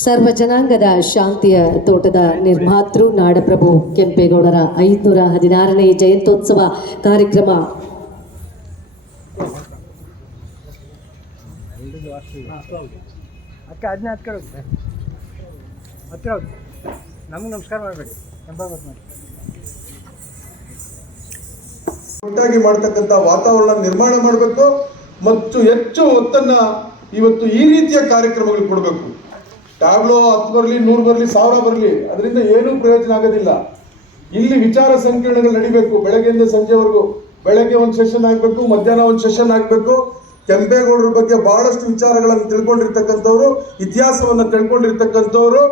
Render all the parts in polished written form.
ಸರ್ವ ಜನಾಂಗದ ಶಾಂತಿಯ ತೋಟದ ನಿರ್ಮಾತೃ ನಾಡಪ್ರಭು ಕೆಂಪೇಗೌಡರ 516ನೇ ಜಯಂತ್ಯೋತ್ಸವ ಕಾರ್ಯಕ್ರಮ ನಮಸ್ಕಾರ ಮಾಡಬೇಡಿ ಒಟ್ಟಾಗಿ ಮಾಡ್ತಕ್ಕಂಥ ವಾತಾವರಣ ನಿರ್ಮಾಣ ಮಾಡಬೇಕು ಮತ್ತು ಹೆಚ್ಚು ಒತ್ತನ್ನು ಇವತ್ತು ಈ ರೀತಿಯ ಕಾರ್ಯಕ್ರಮಗಳು ಕೊಡಬೇಕು. ಟ್ಯಾಬ್ಲೋ 10 ಬರಲಿ 100 ಬರಲಿ 1000 ಬರಲಿ ಅದರಿಂದ ಏನೂ ಪ್ರಯೋಜನ ಆಗೋದಿಲ್ಲ. ಇಲ್ಲಿ ವಿಚಾರ ಸಂಕಿರಣಗಳು ನಡಿಬೇಕು. ಬೆಳಗ್ಗೆಯಿಂದ ಸಂಜೆವರೆಗೂ ಬೆಳಗ್ಗೆ ಒಂದು ಸೆಷನ್ ಆಗಬೇಕು, ಮಧ್ಯಾಹ್ನ ಒಂದು ಸೆಷನ್ ಆಗಬೇಕು. ಕೆಂಪೇಗೌಡರ ಬಗ್ಗೆ ಬಹಳಷ್ಟು ವಿಚಾರಗಳನ್ನು ತಿಳ್ಕೊಂಡಿರ್ತಕ್ಕಂಥವ್ರು, ಇತಿಹಾಸವನ್ನು ತಿಳ್ಕೊಂಡಿರ್ತಕ್ಕಂಥವ್ರು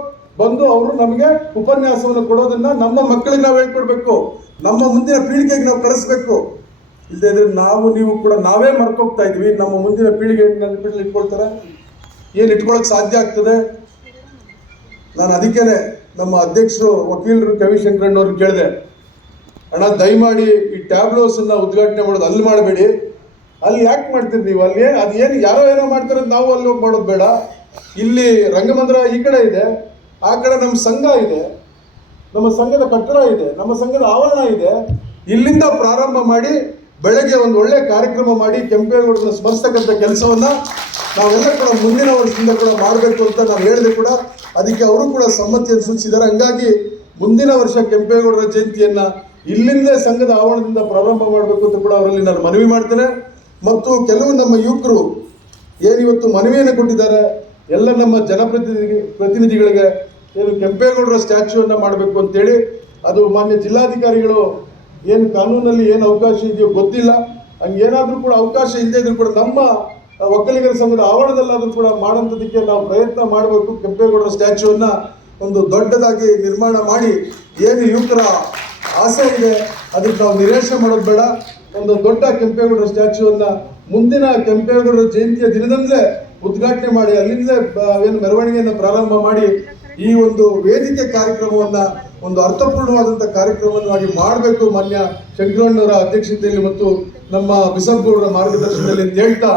ಬಂದು ಅವರು ನಮಗೆ ಉಪನ್ಯಾಸವನ್ನು ಕೊಡೋದನ್ನ ನಮ್ಮ ಮಕ್ಕಳಿಗೆ ನಾವು ಹೇಳ್ಕೊಡ್ಬೇಕು, ನಮ್ಮ ಮುಂದಿನ ಪೀಳಿಗೆಗೆ ನಾವು ಕಳಿಸ್ಬೇಕು. ಇಲ್ಲದೆ ಇದ್ರೆ ನಾವು ನೀವು ಕೂಡ ನಾವೇ ಮರ್ತೋಗ್ತಾ ಇದ್ವಿ. ನಮ್ಮ ಮುಂದಿನ ಪೀಳಿಗೆ ಇಟ್ಕೊಳ್ತಾರೆ, ಏನು ಇಟ್ಕೊಳಕ್ ಸಾಧ್ಯ ಆಗ್ತದೆ? ನಾನು ಅದಕ್ಕೇನೆ ನಮ್ಮ ಅಧ್ಯಕ್ಷರು ವಕೀಲರು ಕವಿಶಂಕರಣ್ಣವ್ರಿಗೆ ಕೇಳಿದೆ, ಅಣ್ಣ ದಯಮಾಡಿ ಈ ಟ್ಯಾಬ್ಲೋಸನ್ನ ಉದ್ಘಾಟನೆ ಮಾಡೋದು ಅಲ್ಲಿ ಮಾಡಬೇಡಿ. ಅಲ್ಲಿ ಯಾಕೆ ಮಾಡ್ತೀರಿ ನೀವು? ಅಲ್ಲಿ ಅದೇನು ಯಾರೋ ಏನೋ ಮಾಡ್ತಾರೆ, ನಾವು ಅಲ್ಲಿ ಹೋಗಿ ಮಾಡೋದು ಬೇಡ. ಇಲ್ಲಿ ರಂಗಮಂದಿರ ಈ ಕಡೆ ಇದೆ, ಆ ಕಡೆ ನಮ್ಮ ಸಂಘ ಇದೆ, ನಮ್ಮ ಸಂಘದ ಕಟ್ಟಡ ಇದೆ, ನಮ್ಮ ಸಂಘದ ಆವರಣ ಇದೆ. ಇಲ್ಲಿಂದ ಪ್ರಾರಂಭ ಮಾಡಿ ಬೆಳಗ್ಗೆ ಒಂದು ಒಳ್ಳೆ ಕಾರ್ಯಕ್ರಮ ಮಾಡಿ ಕೆಂಪೇಗೌಡರನ್ನ ಸ್ಮರಿಸ್ತಕ್ಕಂಥ ಕೆಲಸವನ್ನ ನಾವೆಲ್ಲ ಕೂಡ ಮುಂದಿನ ವರ್ಷದಿಂದ ಕೂಡ ಮಾಡಬೇಕು ಅಂತ ನಾವು ಹೇಳಿದೆ ಕೂಡ. ಅದಕ್ಕೆ ಅವರು ಕೂಡ ಸಮ್ಮತಿಯನ್ನು ಸೂಚಿಸಿದ್ದಾರೆ. ಹಂಗಾಗಿ ಮುಂದಿನ ವರ್ಷ ಕೆಂಪೇಗೌಡರ ಜಯಂತಿಯನ್ನ ಇಲ್ಲಿಂದಲೇ ಸಂಘದ ಆವರಣದಿಂದ ಪ್ರಾರಂಭ ಮಾಡಬೇಕು ಅಂತ ಕೂಡ ಅವರಲ್ಲಿ ನಾನು ಮನವಿ ಮಾಡ್ತೇನೆ. ಮತ್ತು ಕೆಲವು ನಮ್ಮ ಯುವಕರು ಏನಿವತ್ತು ಮನವಿಯನ್ನು ಕೊಟ್ಟಿದ್ದಾರೆ, ಎಲ್ಲ ನಮ್ಮ ಪ್ರತಿನಿಧಿಗಳಿಗೆ ಏನು ಕೆಂಪೇಗೌಡರ ಸ್ಟ್ಯಾಚ್ಯೂವನ್ನು ಮಾಡಬೇಕು ಅಂತೇಳಿ, ಅದು ಮಾನ್ಯ ಜಿಲ್ಲಾಧಿಕಾರಿಗಳು ಏನು ಕಾನೂನಲ್ಲಿ ಏನು ಅವಕಾಶ ಇದೆಯೋ ಗೊತ್ತಿಲ್ಲ, ಹಂಗೇನಾದರೂ ಕೂಡ ಅವಕಾಶ ಇಲ್ಲದೇ ಇದ್ರೂ ಕೂಡ ನಮ್ಮ ಒಕ್ಕಲಿಗರ ಸಂಘದ ಆವರಣದಲ್ಲಾದರೂ ಕೂಡ ಮಾಡೋಂಥದಕ್ಕೆ ನಾವು ಪ್ರಯತ್ನ ಮಾಡಬೇಕು. ಕೆಂಪೇಗೌಡರ ಸ್ಟ್ಯಾಚ್ಯೂವನ್ನು ಒಂದು ದೊಡ್ಡದಾಗಿ ನಿರ್ಮಾಣ ಮಾಡಿ ಏನು ಯುವಕರ ಆಸೆ ಇದೆ ಅದಕ್ಕೆ ನಾವು ನಿರಾಶೆ ಮಾಡೋದು ಬೇಡ. ಒಂದು ದೊಡ್ಡ ಕೆಂಪೇಗೌಡರ ಸ್ಟ್ಯಾಚ್ಯೂವನ್ನು ಮುಂದಿನ ಕೆಂಪೇಗೌಡರ ಜಯಂತಿಯ ದಿನದಂದೇ ಉದ್ಘಾಟನೆ ಮಾಡಿ ಅಲ್ಲಿಂದಲೇ ಏನು ಮೆರವಣಿಗೆಯನ್ನು ಪ್ರಾರಂಭ ಮಾಡಿ ಈ ಒಂದು ವೇದಿಕೆ ಕಾರ್ಯಕ್ರಮವನ್ನ ಒಂದು ಅರ್ಥಪೂರ್ಣವಾದಂಥ ಕಾರ್ಯಕ್ರಮವನ್ನಾಗಿ ಮಾಡಬೇಕು ಮಾನ್ಯ ಶಂಕರಣ್ಣವರ ಅಧ್ಯಕ್ಷತೆಯಲ್ಲಿ ಮತ್ತು ನಮ್ಮ ಬಿಸಪ್ಗೌಡರ ಮಾರ್ಗದರ್ಶನದಲ್ಲಿ ಅಂತ ಹೇಳ್ತಾ,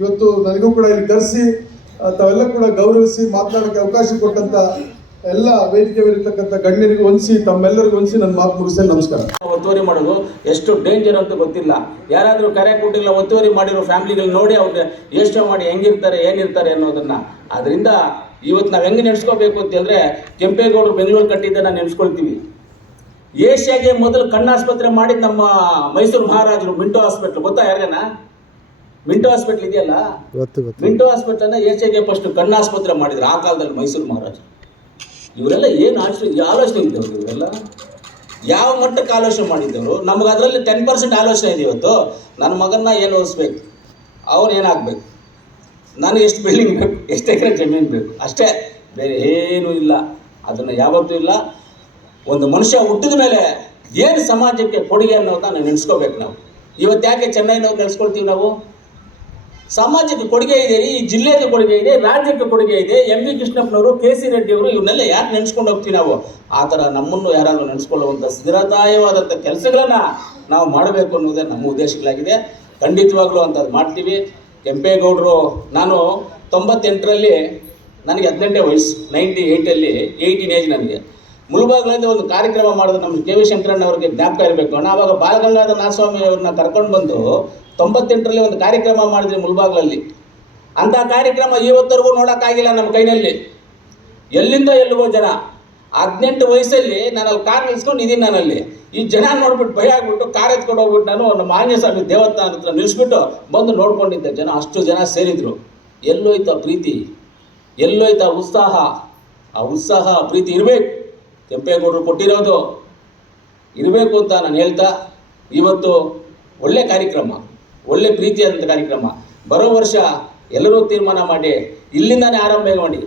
ಇವತ್ತು ನನಗೂ ಕೂಡ ಇಲ್ಲಿ ಕರೆಸಿ ತಾವೆಲ್ಲ ಕೂಡ ಗೌರವಿಸಿ ಮಾತನಾಡೋಕ್ಕೆ ಅವಕಾಶ ಕೊಟ್ಟಂತ ಎಲ್ಲ ವೇದಿಕೆ ಇರತಕ್ಕಂಥ ಗಣ್ಯರಿಗೂ ಹೊಂದಿಸಿ ತಮ್ಮೆಲ್ಲರಿಗೂ ಹೊಂದಿಸಿ ನನ್ನ ಮಾತು ಮುಗಿಸ್ತೇನೆ. ನಮಸ್ಕಾರ. ಒತ್ತುವರಿ ಮಾಡೋದು ಎಷ್ಟು ಡೇಂಜರ್ ಅಂತ ಗೊತ್ತಿಲ್ಲ. ಯಾರಾದರೂ ಕರೆ ಕೊಟ್ಟಿಲ್ಲ ಒತ್ತುವರಿ ಮಾಡಿರೋ ಫ್ಯಾಮಿಲಿಗಳು ನೋಡಿ ಅವ್ರಿಗೆ ಯೋಚನೆ ಮಾಡಿ ಹೆಂಗಿರ್ತಾರೆ ಏನಿರ್ತಾರೆ ಅನ್ನೋದನ್ನ. ಅದರಿಂದ ಇವತ್ತು ನಾವು ಹೆಂಗೆ ನೆನೆಸ್ಕೋಬೇಕು ಅಂತಂದರೆ, ಕೆಂಪೇಗೌಡರು ಬೆಂಗಳೂರು ಕಟ್ಟಿದ್ದನ್ನು ನೆನೆಸ್ಕೊಳ್ತೀವಿ. ಏಷ್ಯಾಗೆ ಮೊದಲು ಕಣ್ಣಾಸ್ಪತ್ರೆ ಮಾಡಿದ ನಮ್ಮ ಮೈಸೂರು ಮಹಾರಾಜರು ಮಿಂಟೋ ಹಾಸ್ಪಿಟ್ಲ್. ಗೊತ್ತಾ ಯಾರಿಗೇನ? ಮಿಂಟೋ ಹಾಸ್ಪಿಟ್ಲ್ ಇದೆಯಲ್ಲ, ಮಿಂಟೋ ಹಾಸ್ಪಿಟ್ಲನ್ನ ಏಷ್ಯಾಗೆ ಫಸ್ಟ್ ಕಣ್ಣಾಸ್ಪತ್ರೆ ಮಾಡಿದ್ರು ಆ ಕಾಲದಲ್ಲಿ ಮೈಸೂರು ಮಹಾರಾಜರು. ಇವರೆಲ್ಲ ಏನು ಆಲೋಚನೆ ಇದ್ದವರು, ಇವರೆಲ್ಲ ಯಾವ ಮಟ್ಟಕ್ಕೆ ಆಲೋಚನೆ ಮಾಡಿದ್ದವರು? ನಮ್ಗೆ ಅದರಲ್ಲಿ 10% ಆಲೋಚನೆ ಇದೆ. ಇವತ್ತು ನನ್ನ ಮಗನ್ನ ಏನು ಓದಿಸ್ಬೇಕು, ಅವನು ಏನಾಗಬೇಕು, ನನಗೆ ಎಷ್ಟು ಬಿಲ್ಡಿಂಗ್ ಬೇಕು, ಎಷ್ಟು ಎಕರೆ ಜಮೀನು ಬೇಕು, ಅಷ್ಟೇ, ಬೇರೆ ಏನೂ ಇಲ್ಲ. ಅದನ್ನು ಯಾವತ್ತೂ ಇಲ್ಲ. ಒಂದು ಮನುಷ್ಯ ಹುಟ್ಟಿದ ಮೇಲೆ ಏನು ಸಮಾಜಕ್ಕೆ ಕೊಡುಗೆ ಅನ್ನೋದನ್ನ ನೆನೆಸ್ಕೋಬೇಕು ನಾವು. ಇವತ್ತು ಯಾಕೆ ಚೆನ್ನೈನವ್ರು ನೆನೆಸ್ಕೊಳ್ತೀವಿ ನಾವು? ಸಮಾಜಕ್ಕೆ ಕೊಡುಗೆ ಇದೆ, ಈ ಜಿಲ್ಲೆಗೆ ಕೊಡುಗೆ ಇದೆ, ರಾಜ್ಯಕ್ಕೆ ಕೊಡುಗೆ ಇದೆ. ಎಂ ವಿ ಕೃಷ್ಣಪ್ಪನವರು, ಕೆ ಸಿ ರೆಡ್ಡಿಯವರು, ಇವನ್ನೆಲ್ಲ ಯಾಕೆ ನೆನೆಸ್ಕೊಂಡು ಹೋಗ್ತೀವಿ ನಾವು? ಆ ಥರ ನಮ್ಮನ್ನು ಯಾರಾದರೂ ನೆನೆಸ್ಕೊಳ್ಳುವಂಥ ಸ್ಥಿರತಾಯವಾದಂಥ ಕೆಲಸಗಳನ್ನು ನಾವು ಮಾಡಬೇಕು ಅನ್ನೋದೇ ನಮ್ಮ ಉದ್ದೇಶಗಳಾಗಿದೆ. ಖಂಡಿತವಾಗ್ಲೂ ಅಂಥದ್ದು ಮಾಡ್ತೀವಿ. ಕೆಂಪೇಗೌಡರು, ನಾನು 98ರಲ್ಲಿ ನನಗೆ 18 ವಯಸ್ಸು, 98ಅಲ್ಲಿ 18 ಏಜ್ ನನಗೆ. ಮುಳಬಾಗಿಲಿಂದ ಒಂದು ಕಾರ್ಯಕ್ರಮ ಮಾಡಿದ್ರು, ನಮ್ಮ ಕೆ ವಿ ಶಂಕರಣ್ಣವ್ರಿಗೆ ಜ್ಞಾಪಕ ಇರಬೇಕು. ನಾವು ಆವಾಗ ಬಾಲಗಂಗಾಧರ ನಾಥಸ್ವಾಮಿ ಅವ್ರನ್ನ ಕರ್ಕೊಂಡು ಬಂದು 98ರಲ್ಲಿ ಒಂದು ಕಾರ್ಯಕ್ರಮ ಮಾಡಿದ್ವಿ ಮುಳಬಾಗಿಲಲ್ಲಿ. ಅಂಥ ಕಾರ್ಯಕ್ರಮ ಇವತ್ತರೆಗೂ ನೋಡೋಕ್ಕಾಗಿಲ್ಲ ನಮ್ಮ ಕೈನಲ್ಲಿ. ಎಲ್ಲಿಂದ ಎಲ್ಲಿಗೋ ಜನ. 18 ವಯಸ್ಸಲ್ಲಿ ನಾನು ಅಲ್ಲಿ ಕಾರ್ ನಿಲ್ಸ್ಕೊಂಡು ಇದ್ದೀನಿ. ನಾನಲ್ಲಿ ಈ ಜನ ನೋಡ್ಬಿಟ್ಟು ಭಯ ಆಗ್ಬಿಟ್ಟು ಕಾರ್ ಎತ್ಕೊಂಡು ಹೋಗ್ಬಿಟ್ಟು ನಾನು ನಮ್ಮ ಆಂಜನೇಯ ಸ್ವಾಮಿ ದೇವಸ್ಥಾನ ಹತ್ರ ನಿಲ್ಲಿಸ್ಬಿಟ್ಟು ಬಂದು ನೋಡ್ಕೊಂಡಿದ್ದೆ. ಜನ ಅಷ್ಟು ಜನ ಸೇರಿದ್ರು. ಎಲ್ಲೋಯ್ತು ಪ್ರೀತಿ, ಎಲ್ಲೋಯ್ತು ಉತ್ಸಾಹ? ಆ ಉತ್ಸಾಹ ಪ್ರೀತಿ ಇರಬೇಕು, ಕೆಂಪೇಗೌಡರು ಕೊಟ್ಟಿರೋದು ಇರಬೇಕು ಅಂತ ನಾನು ಹೇಳ್ತಾ, ಇವತ್ತು ಒಳ್ಳೆ ಕಾರ್ಯಕ್ರಮ, ಒಳ್ಳೆ ಪ್ರೀತಿಯಾದಂಥ ಕಾರ್ಯಕ್ರಮ. ಬರೋ ವರ್ಷ ಎಲ್ಲರೂ ತೀರ್ಮಾನ ಮಾಡಿ ಇಲ್ಲಿಂದಾನೇ ಆರಂಭ ಮಾಡಿ,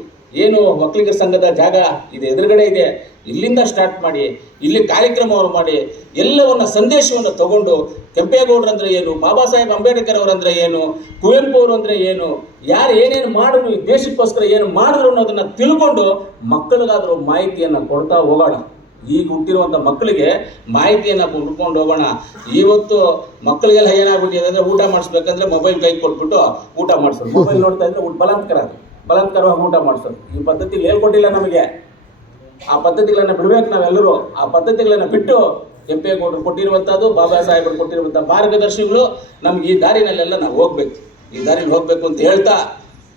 ಏನು ಒಕ್ಕಲಿಗರ ಸಂಘದ ಜಾಗ ಇದೆ ಎದುರುಗಡೆ ಇದೆ, ಇಲ್ಲಿಂದ ಸ್ಟಾರ್ಟ್ ಮಾಡಿ ಇಲ್ಲಿ ಕಾರ್ಯಕ್ರಮವನ್ನು ಮಾಡಿ ಎಲ್ಲವನ್ನ ಸಂದೇಶವನ್ನು ತಗೊಂಡು ಕೆಂಪೇಗೌಡರು ಅಂದರೆ ಏನು, ಬಾಬಾ ಸಾಹೇಬ್ ಅಂಬೇಡ್ಕರ್ ಅವರಂದರೆ ಏನು, ಕುವೆಂಪು ಅವರು ಅಂದರೆ ಏನು, ಯಾರು ಏನೇನು ಮಾಡಿದ್ರು, ಈ ದೇಶಕ್ಕೋಸ್ಕರ ಏನು ಮಾಡಿದ್ರು ಅನ್ನೋದನ್ನು ತಿಳ್ಕೊಂಡು ಮಕ್ಕಳಿಗಾದರೂ ಮಾಹಿತಿಯನ್ನು ಕೊಡ್ತಾ ಹೋಗೋಣ. ಈಗ ಹುಟ್ಟಿರುವಂಥ ಮಕ್ಕಳಿಗೆ ಮಾಹಿತಿಯನ್ನು ಕೊಡ್ಕೊಂಡು ಹೋಗೋಣ. ಇವತ್ತು ಮಕ್ಕಳಿಗೆಲ್ಲ ಏನಾಗ್ಬಿಟ್ಟಿದೆ ಅಂದರೆ, ಊಟ ಮಾಡಿಸ್ಬೇಕಂದ್ರೆ ಮೊಬೈಲ್ ಕೈ ಕೊಟ್ಬಿಟ್ಟು ಊಟ ಮಾಡಿಸೋದು, ಮೊಬೈಲ್ ನೋಡ್ತಾ ಇದ್ರೆ ಬಲಾತ್ಕಾರ ಅದು. ಬಲಾತ್ಕಾರವಾಗಿ ಊಟ ಮಾಡಿಸೋದು. ಈ ಪದ್ಧತಿಗಳು ಹೇಳ್ಕೊಟ್ಟಿಲ್ಲ ನಮಗೆ. ಆ ಪದ್ಧತಿಗಳನ್ನು ಬಿಡಬೇಕು ನಾವೆಲ್ಲರೂ. ಆ ಪದ್ಧತಿಗಳನ್ನು ಬಿಟ್ಟು ಕೆಂಪೇಗೌಡರು ಕೊಟ್ಟಿರುವಂಥದ್ದು, ಬಾಬಾ ಸಾಹೇಬರು ಕೊಟ್ಟಿರುವಂಥ ಮಾರ್ಗದರ್ಶಿಗಳು ನಮ್ಗೆ ಈ ದಾರಿನಲ್ಲೆಲ್ಲ ನಾವು ಹೋಗ್ಬೇಕು, ಈ ದಾರಿಲಿ ಹೋಗ್ಬೇಕು ಅಂತ ಹೇಳ್ತಾ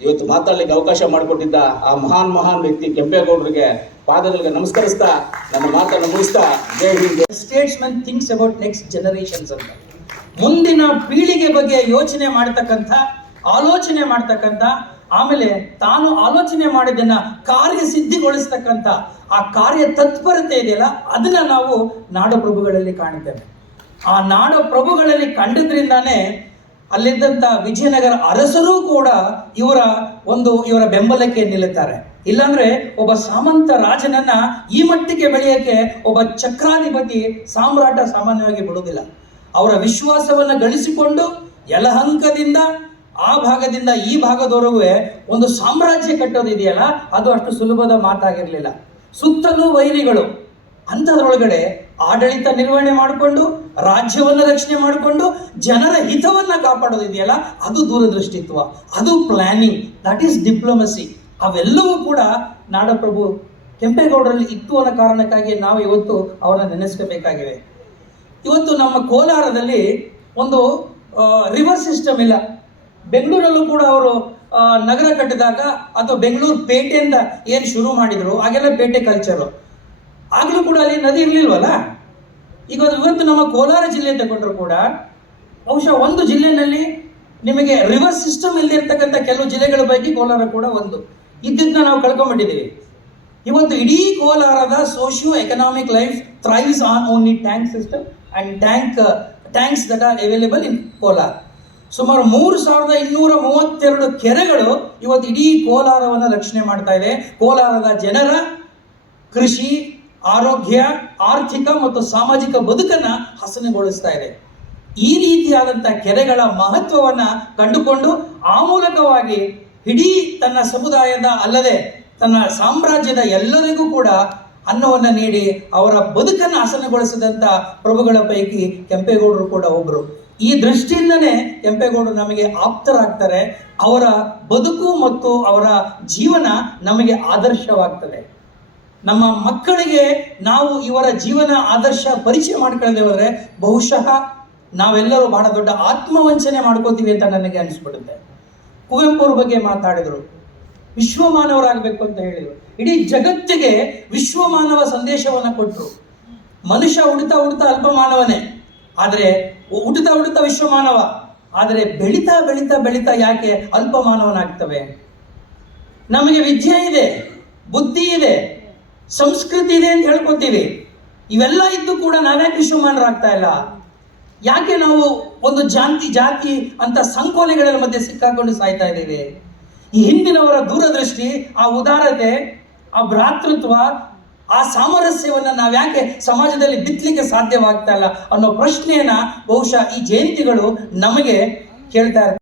ಇವತ್ತು ಮಾತಾಡ್ಲಿಕ್ಕೆ ಅವಕಾಶ ಮಾಡಿಕೊಟ್ಟಿದ್ದ ಆ ಮಹಾನ್ ವ್ಯಕ್ತಿ ಕೆಂಪೇಗೌಡರಿಗೆ ಪಾದಗಳಿಗೆ ನಮಸ್ಕರಿಸ್ತಾ ನನ್ನ ಮಾತನ್ನು ಮುಗಿಸ್ತಾ Jai Hind. Statesman thinks about next generations ಅಂತ, ಮುಂದಿನ ಪೀಳಿಗೆ ಬಗ್ಗೆ ಆಲೋಚನೆ ಮಾಡ್ತಕ್ಕಂಥ, ಆಮೇಲೆ ತಾನು ಆಲೋಚನೆ ಮಾಡಿದ್ದನ್ನ ಕಾರ್ಯಸಿದ್ಧಿಗೊಳಿಸ್ತಕ್ಕಂಥ ಆ ಕಾರ್ಯ ತತ್ಪರತೆ ಇದೆಯಲ್ಲ, ಅದನ್ನ ನಾವು ನಾಡಪ್ರಭುಗಳಲ್ಲಿ ಕಾಣುತ್ತೇವೆ. ಆ ನಾಡಪ್ರಭುಗಳಲ್ಲಿ ಕಂಡದ್ರಿಂದಾನೇ ಅಲ್ಲಿದ್ದಂಥ ವಿಜಯನಗರ ಅರಸರೂ ಕೂಡ ಇವರ ಬೆಂಬಲಕ್ಕೆ ನಿಲ್ಲುತ್ತಾರೆ. ಇಲ್ಲಾಂದ್ರೆ ಒಬ್ಬ ಸಾಮಂತ ರಾಜನನ್ನ ಈ ಮಟ್ಟಿಗೆ ಬೆಳೆಯಕ್ಕೆ ಒಬ್ಬ ಚಕ್ರಾಧಿಪತಿ ಸಾಮ್ರಾಟ ಸಾಮಾನ್ಯವಾಗಿ ಬಿಡುವುದಿಲ್ಲ. ಅವರ ವಿಶ್ವಾಸವನ್ನು ಗಳಿಸಿಕೊಂಡು ಯಲಹಂಕದಿಂದ ಆ ಭಾಗದಿಂದ ಈ ಭಾಗದವರೆಗೂ ಒಂದು ಸಾಮ್ರಾಜ್ಯ ಕಟ್ಟೋದಿದೆಯಲ್ಲ, ಅದು ಅಷ್ಟು ಸುಲಭದ ಮಾತಾಗಿರಲಿಲ್ಲ. ಸುತ್ತಲೂ ವೈರಿಗಳು, ಅಂಥದ್ರೊಳಗಡೆ ಆಡಳಿತ ನಿರ್ವಹಣೆ ಮಾಡಿಕೊಂಡು ರಾಜ್ಯವನ್ನು ರಕ್ಷಣೆ ಮಾಡಿಕೊಂಡು ಜನರ ಹಿತವನ್ನು ಕಾಪಾಡೋದಿದೆಯಲ್ಲ, ಅದು ದೂರದೃಷ್ಟಿತ್ವ, ಅದು ಪ್ಲಾನಿಂಗ್, ದಟ್ ಈಸ್ ಡಿಪ್ಲೊಮಸಿ. ಅವೆಲ್ಲವೂ ಕೂಡ ನಾಡಪ್ರಭು ಕೆಂಪೇಗೌಡರಲ್ಲಿ ಇತ್ತು ಅನ್ನೋ ಕಾರಣಕ್ಕಾಗಿ ನಾವು ಇವತ್ತು ಅವರನ್ನು ನೆನೆಸ್ಕೋಬೇಕಾಗಿವೆ. ಇವತ್ತು ನಮ್ಮ ಕೋಲಾರದಲ್ಲಿ ಒಂದು ರಿವರ್ ಸಿಸ್ಟಮ್ ಇಲ್ಲ. ಬೆಂಗಳೂರಲ್ಲೂ ಕೂಡ ಅವರು ನಗರ ಕಟ್ಟಿದಾಗ ಅಥವಾ ಬೆಂಗಳೂರು ಪೇಟೆಯಿಂದ ಏನು ಶುರು ಮಾಡಿದ್ರು ಆಗೆಲ್ಲ ಪೇಟೆ ಕಲ್ಚರು, ಆಗಲೂ ಕೂಡ ಅಲ್ಲಿ ನದಿ ಇರಲಿಲ್ವಲ್ಲ. ಇವತ್ತು ನಮ್ಮ ಕೋಲಾರ ಜಿಲ್ಲೆ ತಗೊಂಡ್ರು ಕೂಡ ಬಹುಶಃ ಒಂದು ಜಿಲ್ಲೆಯಲ್ಲಿ ನಿಮಗೆ ರಿವರ್ ಸಿಸ್ಟಮ್ ಇಲ್ಲದೆ ಇರ್ತಕ್ಕಂಥ ಕೆಲವು ಜಿಲ್ಲೆಗಳ ಪೈಕಿ ಕೋಲಾರ ಕೂಡ ಒಂದು. ಇದ್ದನ್ನ ನಾವು ಕಳ್ಕೊಂಡ್ಬಿಟ್ಟಿದ್ದೀವಿ. ಇವತ್ತು ಇಡೀ ಕೋಲಾರದ socio economic life thrives on only tank system and tanks that are available in Kolar. ಸುಮಾರು 3232 ಕೆರೆಗಳು ಇವತ್ತು ಇಡೀ ಕೋಲಾರವನ್ನು ರಕ್ಷಣೆ ಮಾಡ್ತಾ ಇದೆ. ಕೋಲಾರದ ಜನರ ಕೃಷಿ, ಆರೋಗ್ಯ, ಆರ್ಥಿಕ ಮತ್ತು ಸಾಮಾಜಿಕ ಬದುಕನ್ನು ಹಸನುಗೊಳಿಸ್ತಾ ಇದೆ. ಈ ರೀತಿಯಾದಂಥ ಕೆರೆಗಳ ಮಹತ್ವವನ್ನು ಕಂಡುಕೊಂಡು ಆ ಮೂಲಕವಾಗಿ ಇಡೀ ತನ್ನ ಸಮುದಾಯದ ಅಲ್ಲದೆ ತನ್ನ ಸಾಮ್ರಾಜ್ಯದ ಎಲ್ಲರಿಗೂ ಕೂಡ ಅನ್ನವನ್ನು ನೀಡಿ ಅವರ ಬದುಕನ್ನು ಹಸನುಗೊಳಿಸಿದಂಥ ಪ್ರಭುಗಳ ಪೈಕಿ ಕೆಂಪೇಗೌಡರು ಕೂಡ ಒಬ್ಬರು. ಈ ದೃಷ್ಟಿಯಿಂದನೇ ಕೆಂಪೇಗೌಡರು ನಮಗೆ ಆಪ್ತರಾಗ್ತಾರೆ. ಅವರ ಬದುಕು ಮತ್ತು ಅವರ ಜೀವನ ನಮಗೆ ಆದರ್ಶವಾಗ್ತದೆ. ನಮ್ಮ ಮಕ್ಕಳಿಗೆ ನಾವು ಇವರ ಜೀವನ ಆದರ್ಶ ಪರಿಚಯ ಮಾಡ್ಕೊಳ್ಳದೆ ಹೋದರೆ ಬಹುಶಃ ನಾವೆಲ್ಲರೂ ಬಹಳ ದೊಡ್ಡ ಆತ್ಮವಂಚನೆ ಮಾಡ್ಕೋತೀವಿ ಅಂತ ನನಗೆ ಅನಿಸ್ಬಿಡುತ್ತೆ. ಕುವೆಂಪು ಅವ್ರ ಬಗ್ಗೆ ಮಾತಾಡಿದರು, ವಿಶ್ವಮಾನವರಾಗಬೇಕು ಅಂತ ಹೇಳಿದರು. ಇಡೀ ಜಗತ್ತಿಗೆ ವಿಶ್ವಮಾನವ ಸಂದೇಶವನ್ನು ಕೊಟ್ಟರು. ಮನುಷ್ಯ ಹುಡುತಾ ಅಲ್ಪಮಾನವನೇ, ಆದರೆ ಹುಡುತಾ ವಿಶ್ವಮಾನವ. ಆದರೆ ಬೆಳೀತಾ ಯಾಕೆ ಅಲ್ಪಮಾನವನಾಗ್ತವೆ? ನಮಗೆ ವಿದ್ಯೆ ಇದೆ, ಬುದ್ಧಿ ಇದೆ, ಸಂಸ್ಕೃತಿ ಇದೆ ಅಂತ ಹೇಳ್ಕೊತೀವಿ. ಇವೆಲ್ಲ ಇದ್ದು ಕೂಡ ನಾವ್ಯಾಕೆ ವಿಶ್ವಮಾನರಾಗ್ತಾ ಇಲ್ಲ? ಯಾಕೆ ನಾವು ಒಂದು ಜಾತಿ ಅಂತ ಸಂಕೋಲೆಗಳ ಮಧ್ಯೆ ಸಿಕ್ಕಾಕೊಂಡು ಸಾಯ್ತಾ ಇದ್ದೇವೆ? ಈ ಹಿಂದಿನವರ ದೂರದೃಷ್ಟಿ, ಆ ಉದಾರತೆ, ಆ ಭ್ರಾತೃತ್ವ, ಆ ಸಾಮರಸ್ಯವನ್ನು ನಾವ್ಯಾಕೆ ಸಮಾಜದಲ್ಲಿ ಬಿತ್ತಲಿಕ್ಕೆ ಸಾಧ್ಯವಾಗ್ತಾ ಇಲ್ಲ ಅನ್ನೋ ಪ್ರಶ್ನೆಯನ್ನ ಬಹುಶಃ ಈ ಜಯಂತಿಗಳು ನಮಗೆ ಕೇಳ್ತಾ ಇರ್ತಾರೆ.